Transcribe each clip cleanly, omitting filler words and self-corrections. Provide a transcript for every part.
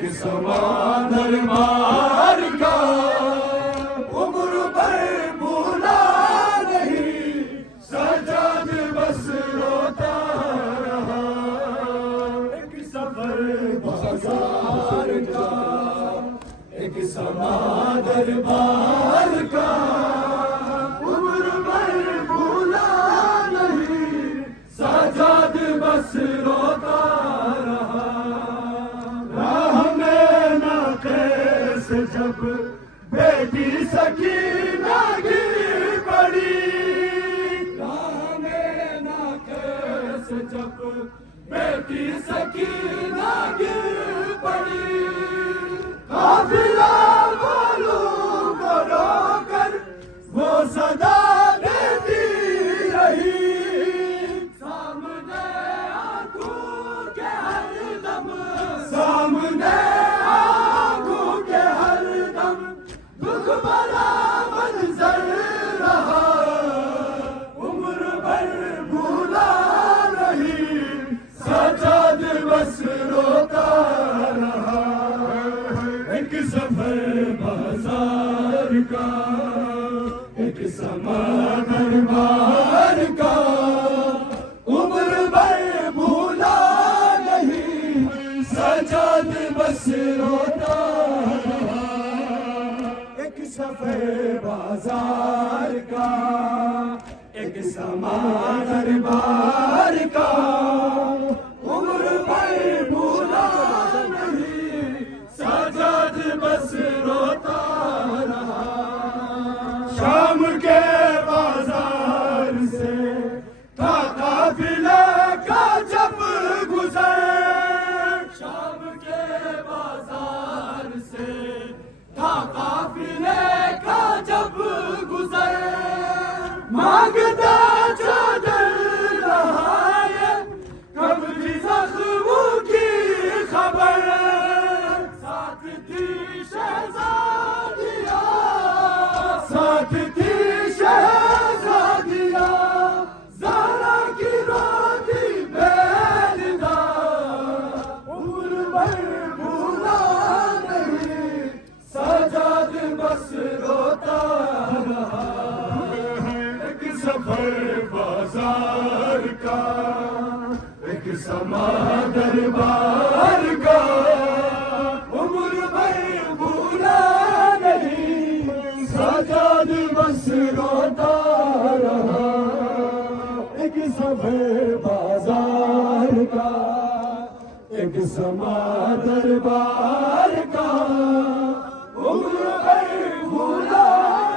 ایک سما دربار کا عمر بھر بھولا نہیں، سجاد بس روتا رہا۔ ایک سفر بازار کا، ایک سما دربار کا عمر بھر بھولا نہیں، سجاد بس روتا رہا۔ راہ میں ناقیس جب بیٹی سکینہ گر پڑی، راہ میں ناقیس جب بیٹی سکینہ گر پڑی، قافلہ والوں کو رو کر وہ صدا دیتی رہی، سامنے آنکھوں کے ہر دم، سامنے آنکھوں کے ہر دم دکھ بھرا منظر رہا، عمر بھر بھولا نہیں، سجاد بس روتا رہا۔ ایک سفر بازار کا، ایک سما دربار کا عمر بھر بھولا نہیں، سجاد بس روتا رہا۔ ایک سفر بازار کا، ایک سما دربار کا عمر بھر بھولا نہیں، سجاد بس روتا رہا۔ شام کے بازار سے تھا قافلے کا جب گزر، شام کے بازار سے تھا قافلے کا جب گزر، مانگتا چادر رہا ہے کب تھی زخموں کی خبر، ساتھ تھی شہزادیاں، ساتھ تھی شہزادیاں، زہرا کی روتی بیلدا، عمر بھر بھولا نہیں، سجاد بس روتا رہا۔ ایک سفر بازار کا، ایک سما دربار کا عمر بھر بھولا نہیں، سجاد بس روتا رہا۔ ایک سفر بازار کا، ایک سما دربار کا عمر بھر بھولا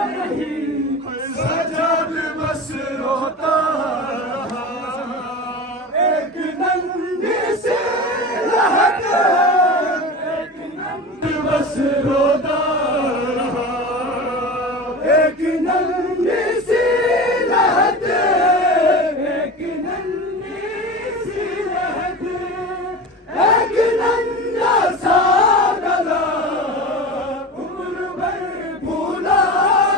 نہیں، سجاد بس روتا رہا۔ ایک ننھی سی لہر، ایک ننھی بس روتا رہا، ایک ننھی سی لہر، ایک ننھی سی لہر، ایک ننھا سا گلا عمر بھر بھولا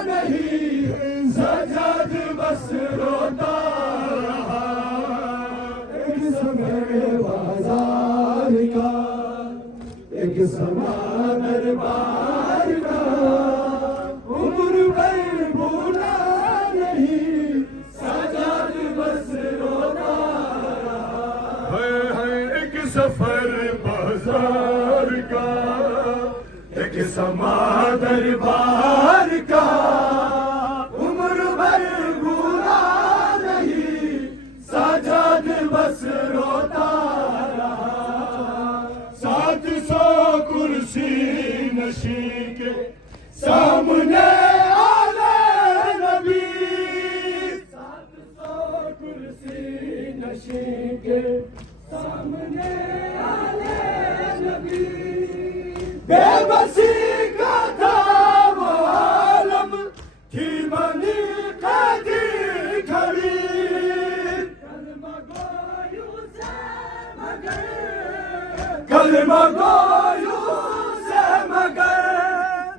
نہیں، سجاد بس روتا رہا۔ ایک سفر بازار کا، ایک سما دربار کا عمر بھر بھولا نہیں، سجاد بس روتا رہا۔ ایک سفر بازار کا، ایک سما دربار کا عمر بھر بھولا نہیں، سجاد بس روتا رہا۔ 700 کرسی نشین کے سامنے آلے نبی، 700 کرسی نشین کے سامنے آلے نبی، بے بسی کا تھا وہ عالم، تھی بنی قیدی کھڑی، کلمہ گویوں سے مگر، کلمہ گویوں سے مگر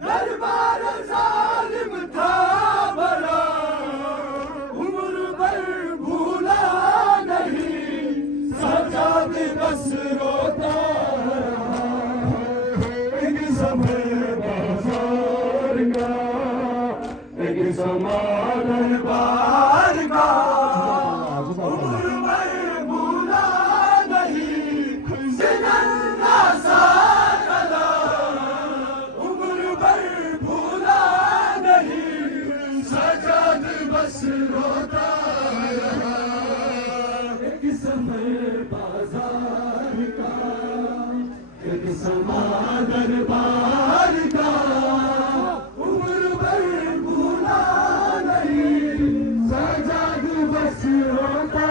دربار ظالم تھا بڑا، عمر بھر بھولا نہیں، سجاد بس روتا رہا۔ سمر بازار کا، ایک سما دربار کا